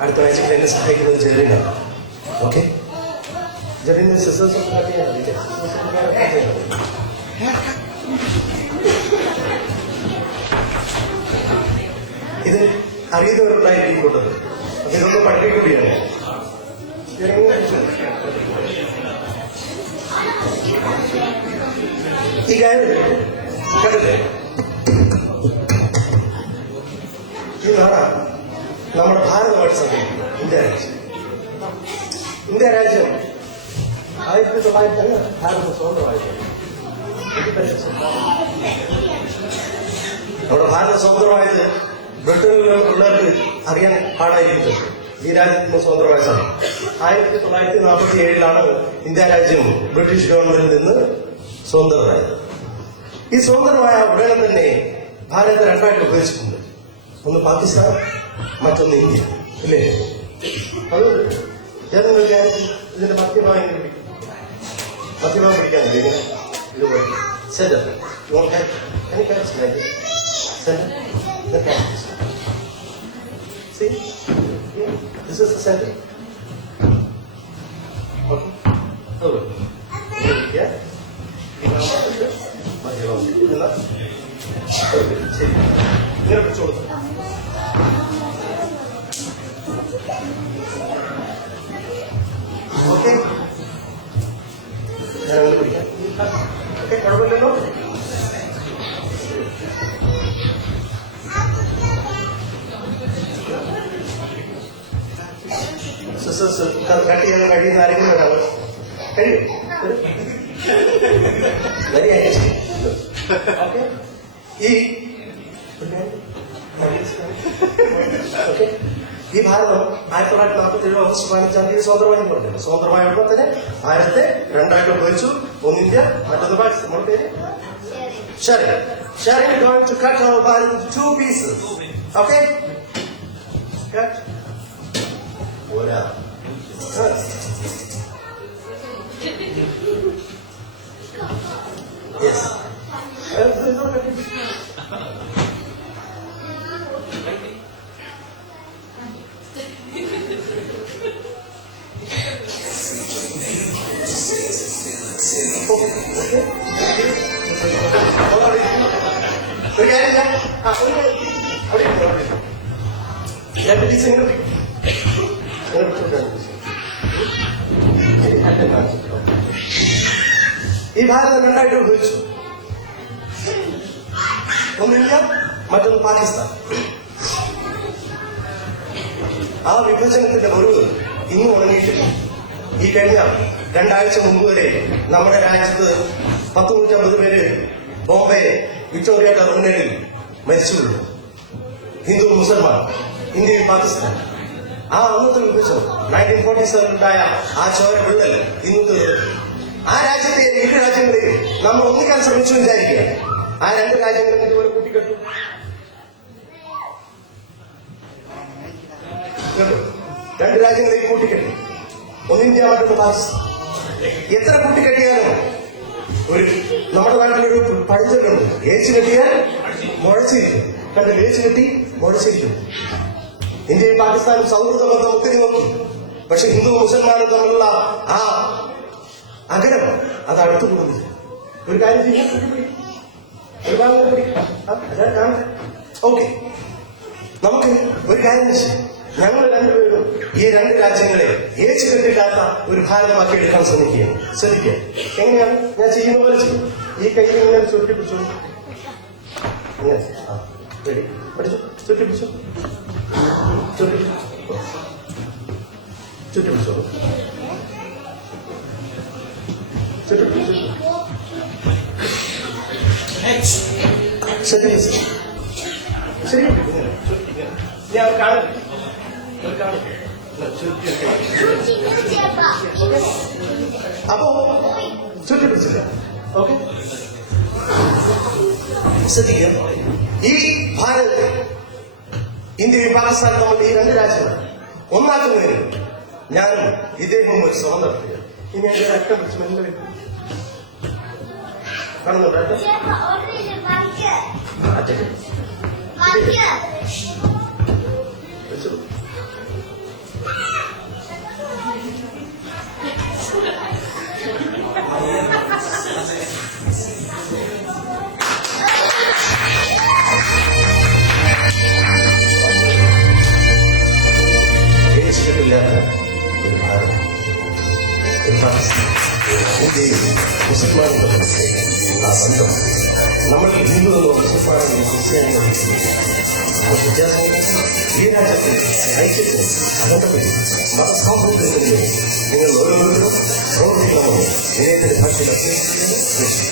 അടുത്ത ആഴ്ച എന്നെ സഹായിക്കുന്നത് ജെറിനാണ്. ഓക്കെ, ജെറിന് സിസേഴ്സ് ഇത് അറിയുന്നവരുണ്ടായിരിക്കും കൊണ്ടത്. അപ്പൊ ഇതൊന്ന് പഠിപ്പിക്കുകയാണ്. ഈ കാര്യം കണ്ടില്ലേ, ഇതാണ് നമ്മുടെ ഭാരതമായിട്ട് സമീപിക്കുന്നത്. ഇന്ത്യ രാജ്യം 1900 ഭാരത സ്വതന്ത്രമായിട്ട് നമ്മുടെ ഭാരത സ്വതന്ത്രമായത് ബ്രിട്ടനിലുള്ള പിള്ളേർക്ക് അറിയാൻ പാടായിരിക്കുന്നത്. ഈ രാജ്യത്തിന് സ്വതന്ത്രമായ സമയം 1947 ഇന്ത്യ രാജ്യം ബ്രിട്ടീഷ് ഗവൺമെന്റിൽ നിന്ന് സ്വതന്ത്രമായത്. ഈ സ്വതന്ത്രമായ ഉടനെ തന്നെ ഭാരതത്തെ രണ്ടായിട്ട് ഉപയോഗിച്ചിട്ടുണ്ട്. ഒന്ന് പാകിസ്ഥാൻ, മറ്റൊന്ന് ഇന്ത്യ, ഇല്ലേ? അത് ഇതിന്റെ മധ്യഭാഗം പിടിക്കാൻ കഴിയും. ഇതുപോലെ centre See, this is the center. Okay. So, yeah. ശരി, ഇങ്ങനെ പിടിച്ചോളൂ. ഓക്കെ, ഞാൻ അങ്ങനെ പിടിക്കാം. ഓക്കെ, കുഴപ്പമില്ലല്ലോ. സിസ്റ്റേഴ്സ് കട്ട് ചെയ്യാൻ കഴിയുന്ന ആരെങ്കിലും ഒരാൾ കഴിയും. Very actually okay. ഈ ഭാരതം 1947 ഓഗസ്റ്റ് 15 സ്വതന്ത്രമായി പറഞ്ഞു. സ്വതന്ത്രമായപ്പോൾ തന്നെ ഭാരതത്തെ രണ്ടായിട്ട് ഉപയോഗിച്ചു. ഒന്ന് ഇന്ത്യ, മറ്റൊന്ന് പാകിസ്ഥാൻ. നമ്മുടെ പേര് Sharing is going to cut our Bharat into 2 pieces. Okay? Cut. Voila. Yes. ഈ ഭാരതം രണ്ടായിട്ട് ഉപയോഗിച്ചു. ഒന്ന് ഇന്ത്യ, മറ്റൊന്ന് പാകിസ്ഥാൻ. ആ വിഭജനത്തിന്റെ മുറിവ് ഇന്നും ഉണങ്ങിയിട്ടില്ല. ഈ കഴിഞ്ഞ 2 ആഴ്ച മുമ്പ് വരെ നമ്മുടെ രാജ്യത്ത് 150 പേര് ബോംബെ വിക്ടോറിയ ടെർമിനലിൽ മരിച്ചുള്ളൂ. ഹിന്ദു മുസൽമാൻ, ഇന്ത്യയും പാകിസ്ഥാൻ. ആ അന്നത്തെ വിഭജനം 1947 ആ ചോര വിള്ളൽ ഇന്നത്തെ ആ രാജ്യത്തെ 2 രാജ്യങ്ങളെയും നമ്മൾ ഒന്നിക്കാൻ ശ്രമിച്ചു വിചാരിക്കുക. ആ 2 രാജ്യങ്ങളും ഇതുപോലെ കൂട്ടിക്കെട്ടു. 2 രാജ്യങ്ങളെയും കൂട്ടിക്കെട്ടി. ഒന്ന് ഇന്ത്യ, മറ്റൊന്ന് പാകിസ്ഥാൻ. എത്ര കൂട്ടിക്കെട്ടിയാലും നമ്മുടെ നാട്ടിലൊരു പഴഞ്ചൊല്ലുണ്ട്, ഏച്ചു കെട്ടിയാൽ മുഴച്ചിരിക്കും. കണ്ട് ഏച്ചു കെട്ടി മുഴച്ചിരിക്കും. ഇന്ത്യയും പാകിസ്ഥാനും സൗഹൃദ ബന്ധം ഒത്തിരി നോക്കി. പക്ഷെ ഹിന്ദു മുസൽമാനും തമ്മിലുള്ള ആ അകലം അത് അടുത്തു കൂടുന്നില്ല. ഒരു കാര്യം ചെയ്യാം, ഓക്കെ. നമുക്ക് ഒരു കാര്യം ചെയ്യാം. ഞങ്ങൾ രണ്ടുപേരും ഈ 2 രാജ്യങ്ങളെ ഏച്ചു കെട്ടില്ലാത്ത ഒരു ഭാരതമാക്കി എടുക്കാൻ ശ്രമിക്കുക. എങ്ങനെയാണ് ഞാൻ ചെയ്യുന്ന പോലെ ചെയ്യും. ഈ കയ്യിൽ ഇങ്ങനെ ചുരുട്ടിപ്പിടിച്ചു, പഠിച്ചു, ചുരുട്ടിപ്പിടിച്ചു, ചുരുട്ടിപ്പിടിച്ചോളൂ, ചുരുട്ടിപ്പിടിച്ചു. ശരി ശരി, ഞാൻ കാണും. അപ്പോ ചുരുട്ടിപ്പിടിച്ചില്ല. ഓക്കെ, ശ്രദ്ധിക്കുക. ഈ ഭാരത്, ഇന്ത്യയും പാകിസ്ഥാനും തമ്മിൽ ഈ 2 രാജ്യങ്ങൾ ഒന്നാക്കുന്നതിന് ഞാനും ഇദ്ദേഹവും ഒരു ശ്രമം നടത്തുക. ഇനി എന്റെ രക്തം പിടിച്ച് മെല്ലെ കാണുന്നുണ്ടോ? ജനിച്ചിട്ടില്ലാത്ത ഒരു ഭാരതം, ഒരു പാകിസ്ഥാൻ, ഇന്ത്യയും മുസൽമാനും ആ ബന്ധം നമ്മൾ ഹിന്ദുവെന്നോ മുസൽമാനെന്നോ ക്രിസ്ത്യാനികളോ വ്യത്യാസങ്ങൾ ഈ രാജ്യത്തെ ഐക്യത്തിന് അകത്തത്തിൽ മതസാമൂഹ്യത്തിന് നിങ്ങൾ ഓരോരുത്തരും പ്രവർത്തിക്കണമെന്ന് വിനയത്തിന്റെ ഭാഷയിൽ